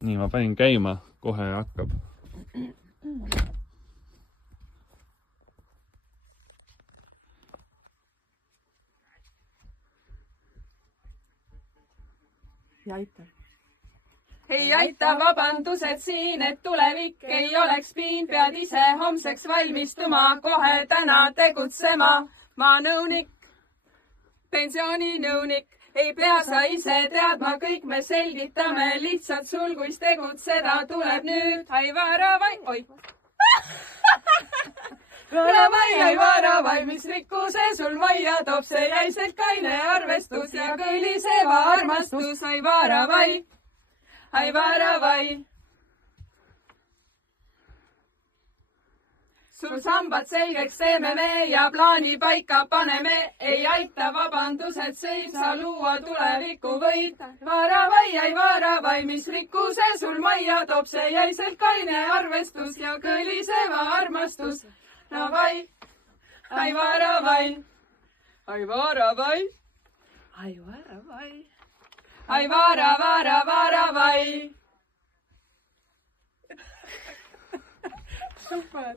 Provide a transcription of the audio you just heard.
nii, ma panin käima, kohe hakkab. Ja aitäh. Ei aita vabandused siin, et tulevik ei oleks piin, pead ise homseks valmistuma, kohe täna tegutsema. Ma nõunik, pensioninõunik, ei pea sa ise teadma, kõik me selgitame, lihtsalt sul, kuis tegutseda tuleb nüüd. Ai varavai, oi. Varavai, varavai, mis rikkuse sul majja toob, see jäiselt kaine arvestus ja kõliseva armastus. Ai varavai. Ai varavai. Sul sambad selgeks teeme me ja plaani paika paneme. Ei aita vabandused, seib sa luua tuleviku võid. Varavai, ai varavai, mis rikkuse sul majja toob, see jäiselt kaine arvestus ja kõliseva armastus. Varavai, ai varavai. Ai varavai. Ai varavai. Ai varavai. Super.